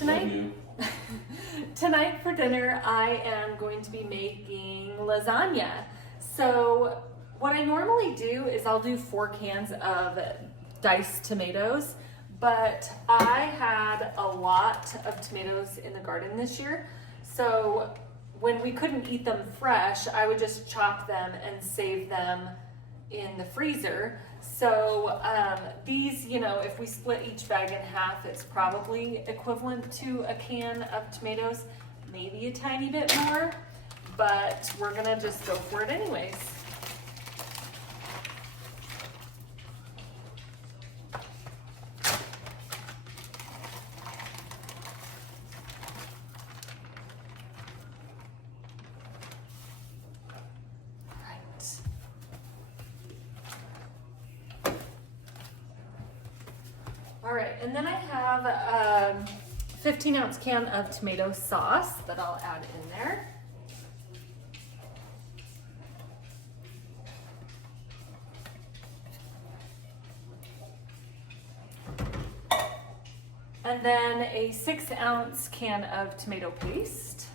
Tonight, tonight for dinner, I am going to be making lasagna. So what I normally do is I'll do 4 cans of diced tomatoes, but I had a lot of tomatoes in the garden this year. So when we couldn't eat them fresh, I would just chop them and save them in the freezer. So these, you know, if we split each bag in half, it's probably equivalent to a can of tomatoes, maybe a tiny bit more, but we're gonna just go for it anyways. All right, and then I have a 15-ounce can of tomato sauce that I'll add in there. And then a 6-ounce can of tomato paste.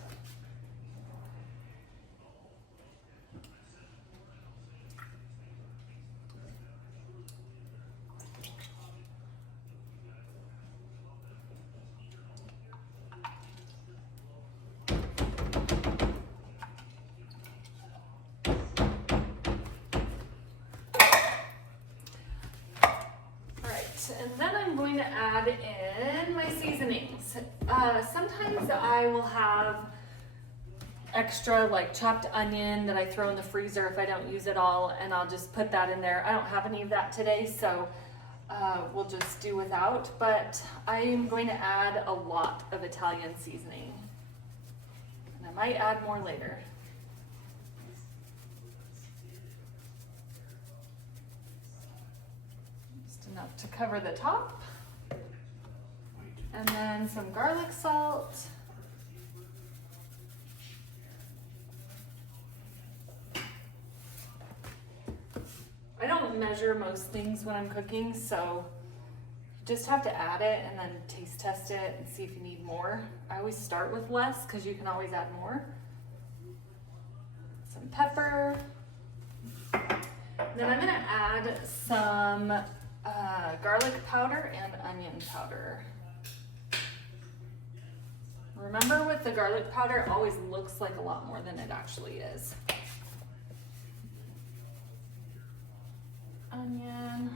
And then I'm going to add in my seasonings. Sometimes I will have extra like chopped onion that I throw in the freezer if I don't use it all, and I'll just put that in there. I don't have any of that today, so we'll just do without, but I am going to add a lot of Italian seasoning. And I might add more later. Enough to cover the top, and then some garlic salt, I don't measure most things when I'm cooking, so you just have to add it and then taste test it and see if you need more. I always start with less because you can always add more. Some pepper, and then I'm going to add some garlic powder and onion powder. Remember, with the garlic powder, it always looks like a lot more than it actually is. Onion.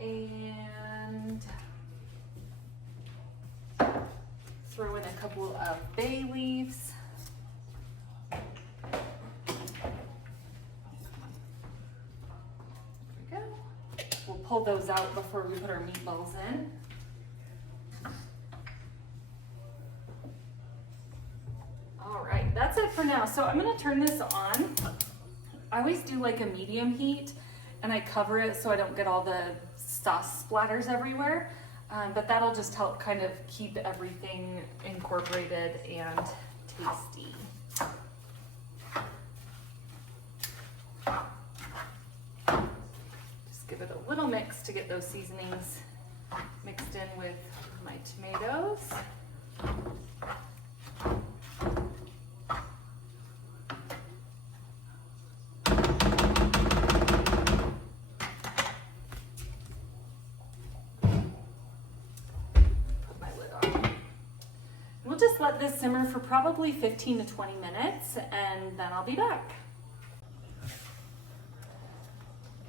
And throw in a couple of bay leaves. Pull those out before we put our meatballs in. All right, that's it for now. So I'm gonna turn this on. I always do like a medium heat, and I cover it so I don't get all the sauce splatters everywhere. But that'll just help kind of keep everything incorporated and tasty. Give it a little mix to get those seasonings mixed in with my tomatoes. Put my lid on. We'll just let this simmer for probably 15 to 20 minutes, and then I'll be back.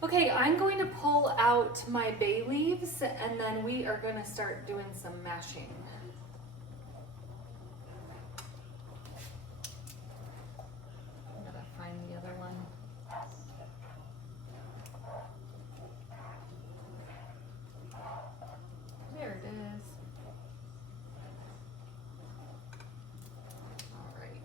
Okay, I'm going to pull out my bay leaves, and then we are going to start doing some mashing. I'm going to find the other one. There it is. All right.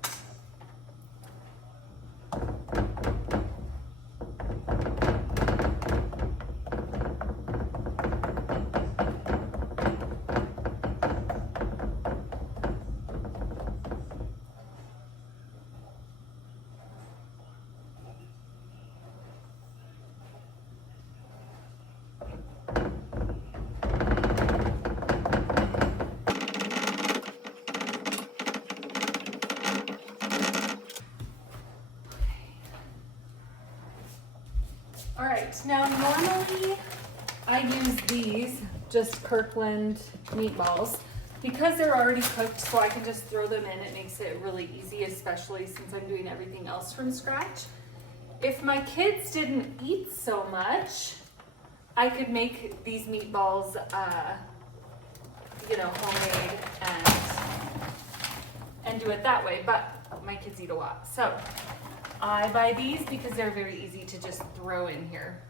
right, now normally I use these, just Kirkland meatballs, because they're already cooked, so I can just throw them in. It makes it really easy, especially since I'm doing everything else from scratch. If my kids didn't eat so much, I could make these meatballs, homemade and do it that way, but my kids eat a lot. So I buy these because they're very easy to just throw in here.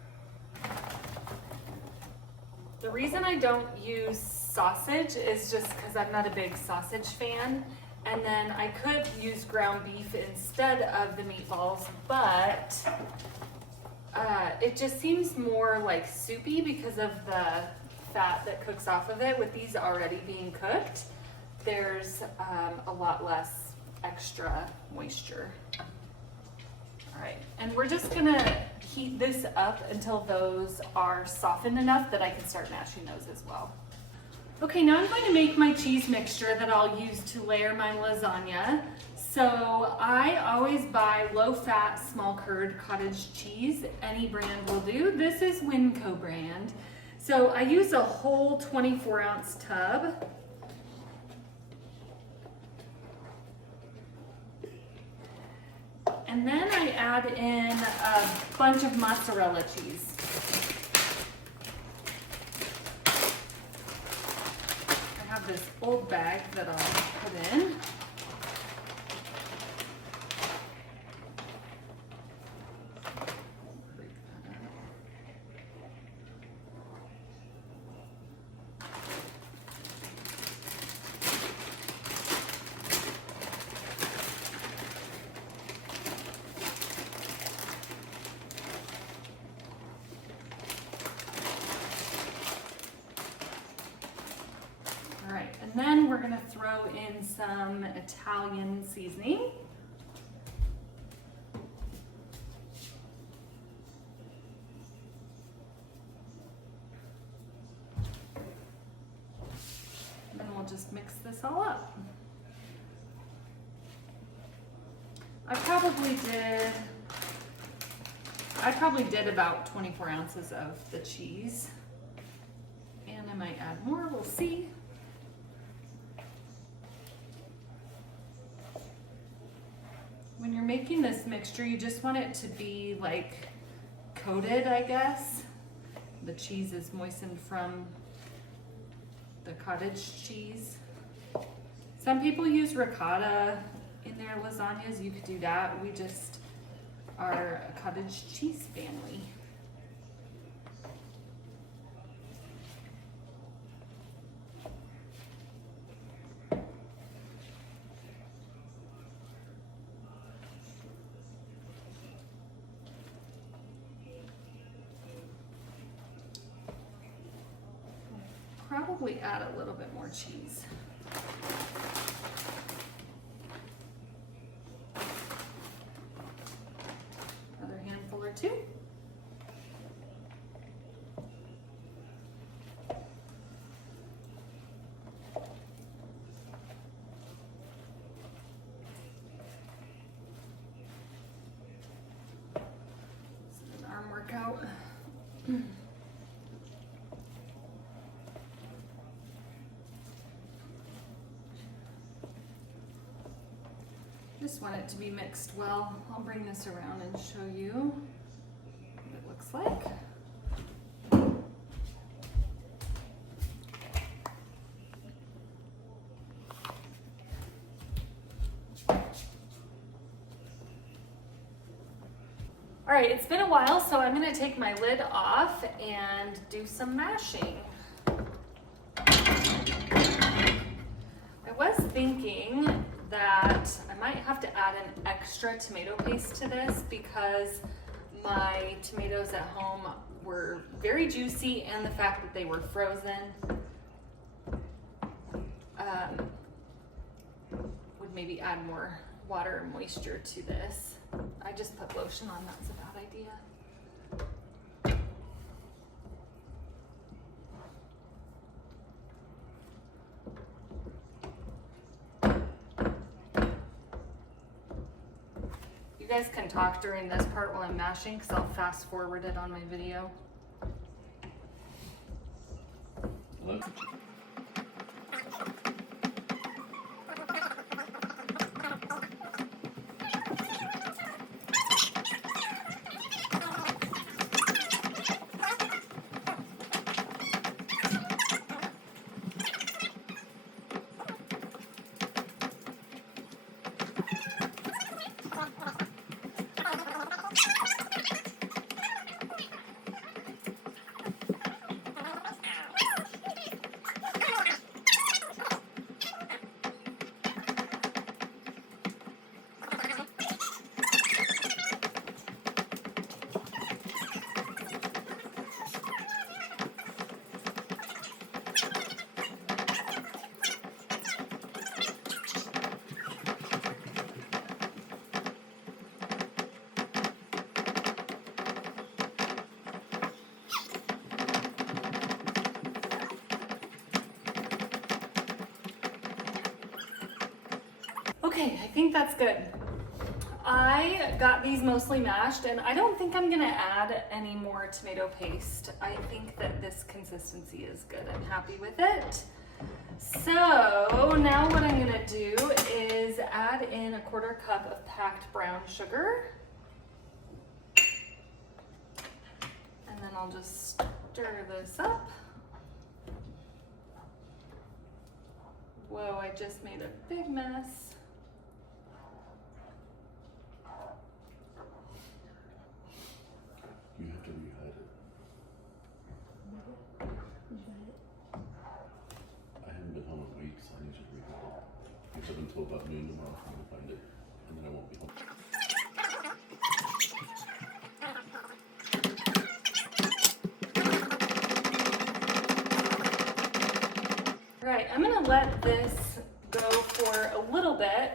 The reason I don't use sausage is just because I'm not a big sausage fan. And then I could use ground beef instead of the meatballs, but it just seems more like soupy because of the fat that cooks off of it. With these already being cooked, there's a lot less extra moisture. All right, and we're just gonna heat this up until those are softened enough that I can start mashing those as well. Okay, now I'm going to make my cheese mixture that I'll use to layer my lasagna. So I always buy low-fat, small-curd cottage cheese. Any brand will do. This is Winco brand. So I use a whole 24-ounce tub. And then I add in a bunch of mozzarella cheese. I have this old bag that I'll put in. And then we're gonna throw in some Italian seasoning. And then we'll just mix this all up. I probably did about 24 ounces of the cheese. And I might add more, we'll see. When you're making this mixture, you just want it to be like coated, I guess. The cheese is moistened from the cottage cheese. Some people use ricotta in their lasagnas. You could do that. We just are a cottage cheese family. Probably add a little bit more cheese. Another handful or two. This is an arm workout. Just want it to be mixed well. I'll bring this around and show you what it looks like. All right, it's been a while, so I'm gonna take my lid off and do some mashing. I was thinking that I might have to add an extra tomato paste to this because my tomatoes at home were very juicy, and the fact that they were frozen would maybe add more water and moisture to this. I just put lotion on, that's a bad idea. You guys can talk during this part while I'm mashing because I'll fast forward it on my video. Hello? Okay, I think that's good. I got these mostly mashed and I don't think I'm gonna add any more tomato paste. I think that this consistency is good. I'm happy with it. So now what I'm gonna do is add in a 1/4 cup of packed brown sugar. And then I'll just stir this up. Whoa, I just made a big mess. You have to rehydrate it. I haven't been home in weeks. I need you to rehydrate it. Because I've been told about noon tomorrow for me to find it, and then I won't be home. All right, I'm gonna let this go for a little bit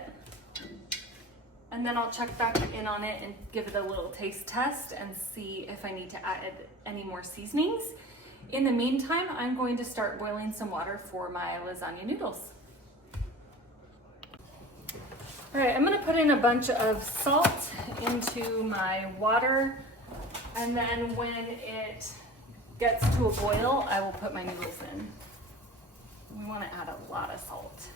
and then I'll check back in on it and give it a little taste test and see if I need to add any more seasonings. In the meantime, I'm going to start boiling some water for my lasagna noodles. All right, I'm gonna put in a bunch of salt into my water, and then when it gets to a boil, I will put my noodles in. We want to add a lot of salt.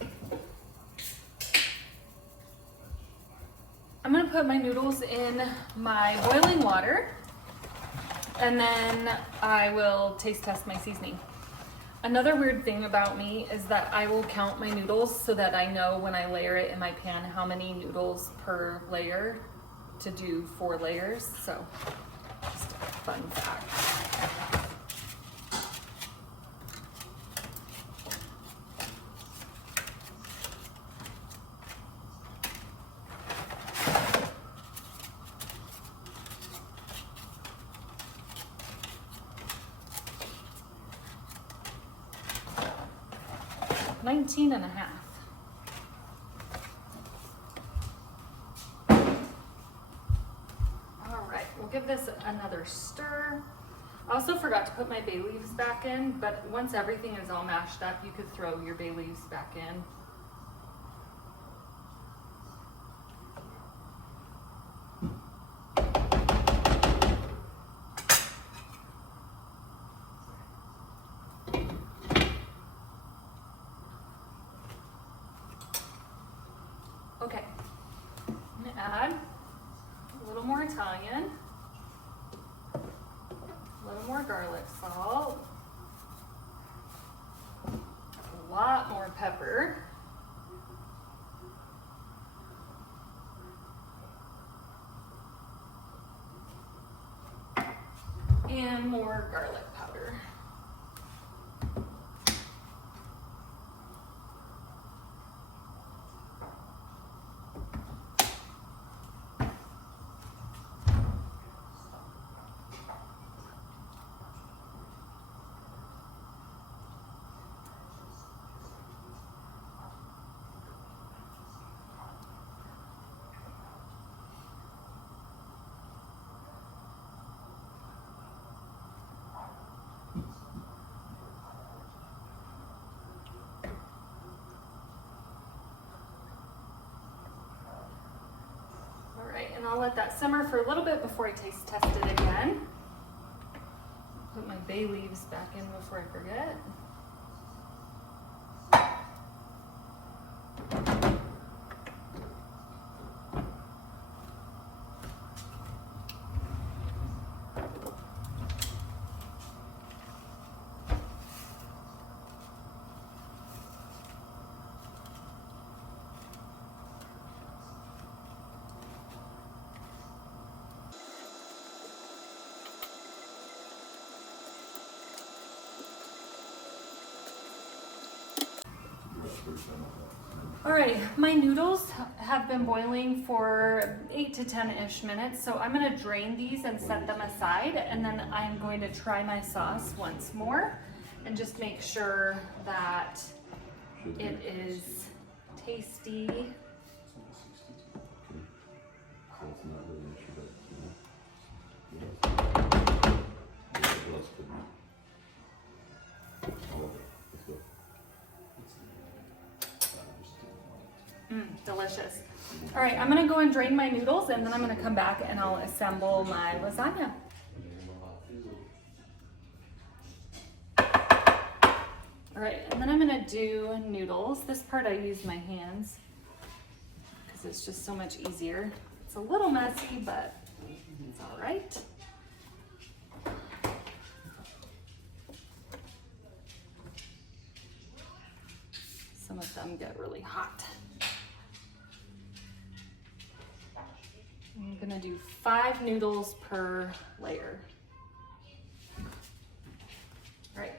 I'm going to put my noodles in my boiling water and then I will taste test my seasoning. Another weird thing about me is that I will count my noodles so that I know when I layer it in my pan how many noodles per layer to do 4 layers. So just a fun fact. 19 and a half. All right, we'll give this another stir. I also forgot to put my bay leaves back in, but once everything is all mashed up, you could throw your bay leaves back in. Okay, I'm gonna add a little more Italian, a little more garlic salt, a lot more pepper, and more garlic powder. And I'll let that simmer for a little bit before I taste test it again. Put my bay leaves back in before I forget. All right, my noodles have been boiling for 8 to 10-ish minutes, so I'm gonna drain these and set them aside, and then I'm going to try my sauce once more and just make sure that it is tasty. So it's not really an issue, but what else could be? All of it. Let's go. Delicious. All right, I'm gonna go and drain my noodles, and then I'm gonna come back and I'll assemble my lasagna. All right, and then I'm gonna do noodles. This part I use my hands because it's just so much easier. It's a little messy, but it's all right. Some of them get really hot. I'm gonna do 5 noodles per layer. All right.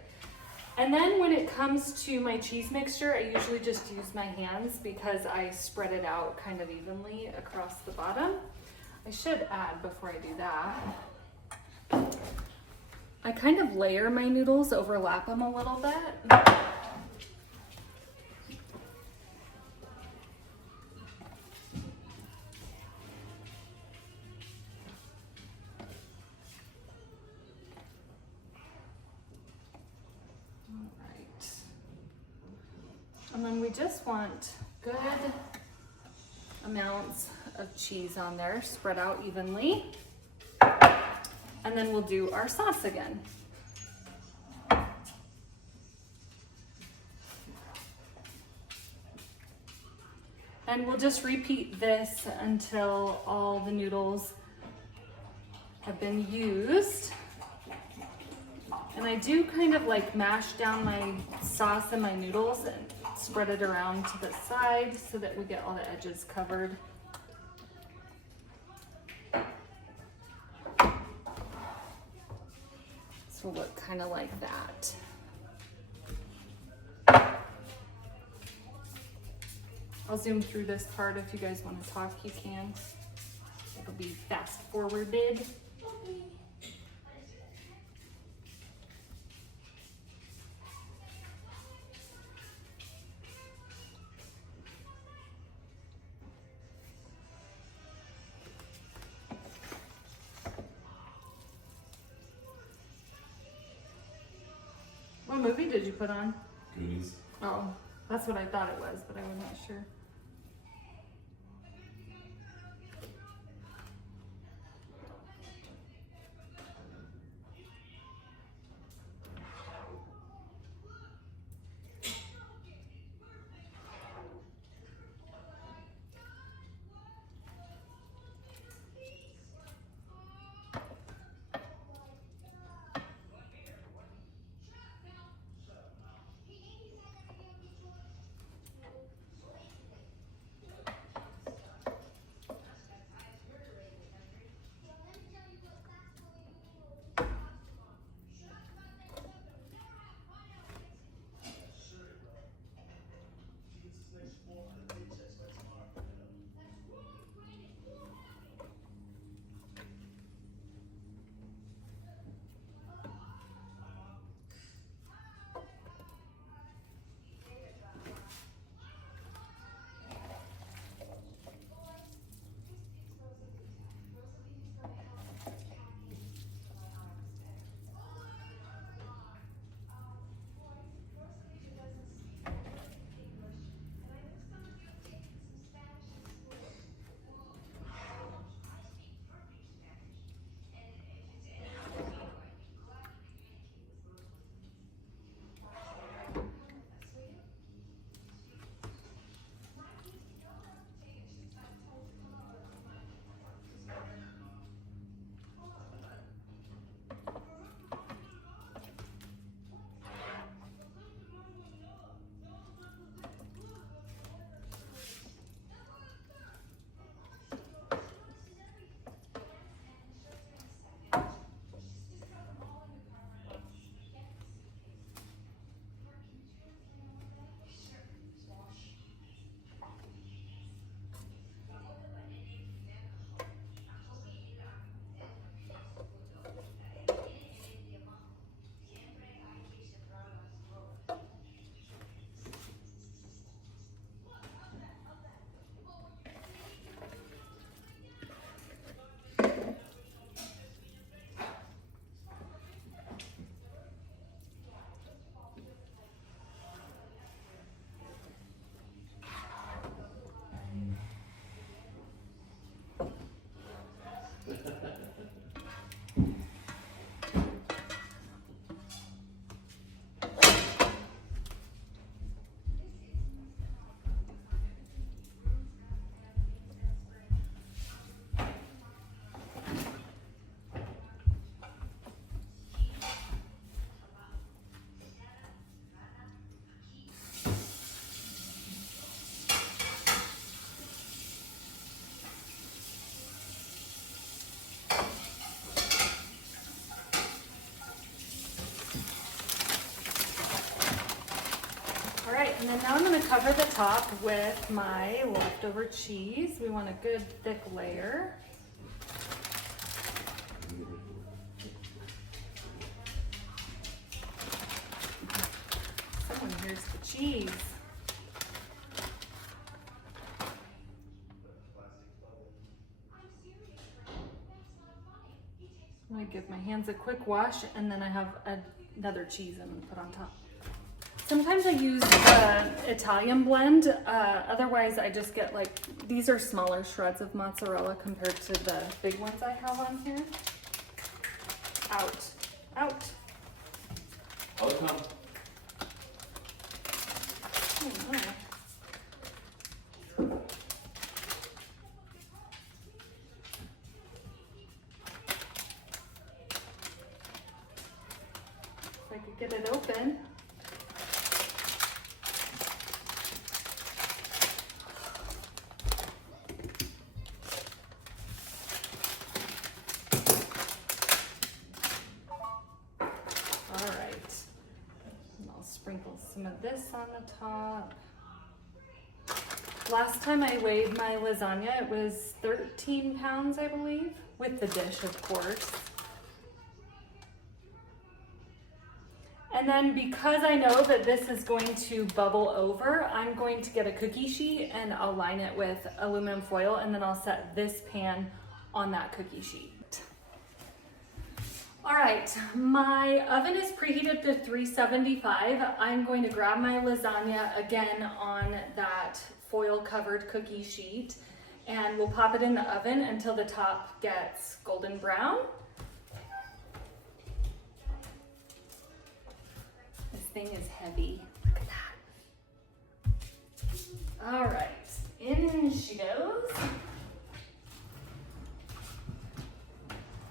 And then when it comes to my cheese mixture, I usually just use my hands because I spread it out kind of evenly across the bottom. I should add, before I do that, I kind of layer my noodles, overlap them a little bit. And then we just want good amounts of cheese on there, spread out evenly. And then we'll do our sauce again. And we'll just repeat this until all the noodles have been used. And I do kind of like mash down my sauce and my noodles and spread it around to the side so that we get all the edges covered. This will look kind of like that. I'll zoom through this part. If you guys want to talk, you can. It'll be fast forwarded. What movie did you put on? Goonies. Oh, that's what I thought it was, but I was not sure. And then now I'm gonna cover the top with my leftover cheese. We want a good thick layer. Someone here's the cheese. I'm gonna give my hands a quick wash, and then I have another cheese I'm gonna put on top. Sometimes I use the Italian blend, otherwise I just get like, these are smaller shreds of mozzarella compared to the big ones I have on here. Out, out. I'll come. Oh, no. If I could get it open. All right. And I'll sprinkle some of this on the top. Last time I weighed my lasagna, it was 13 pounds, I believe, with the dish, of course. And then because I know that this is going to bubble over, I'm going to get a cookie sheet and I'll line it with aluminum foil, and then I'll set this pan on that cookie sheet. All right, my oven is preheated to 375. I'm going to grab my lasagna again on that foil covered cookie sheet, and we'll pop it in the oven until the top gets golden brown. This thing is heavy. Look at that. All right, in she goes.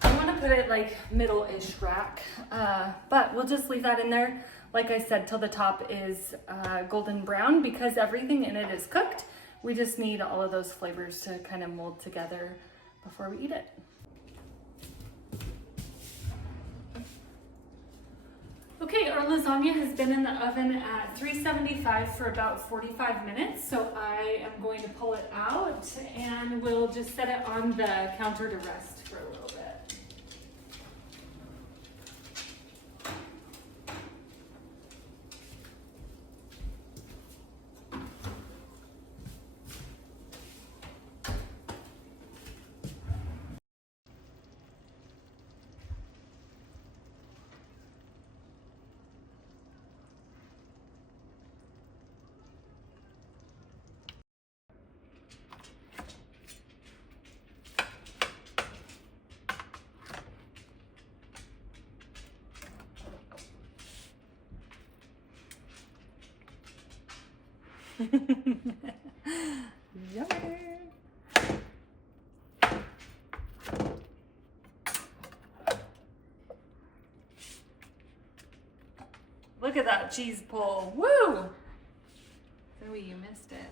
I want to put it like middle-ish rack, but we'll just leave that in there, like I said, till the top is golden brown, because everything in it is cooked. We just need all of those flavors to kind of mold together before we eat it. Okay, our lasagna has been in the oven at 375 for about 45 minutes, so I am going to pull it out and we'll just set it on the counter to rest for a little bit. Yummy. Look at that cheese pull. Woo! Zoe, you missed it.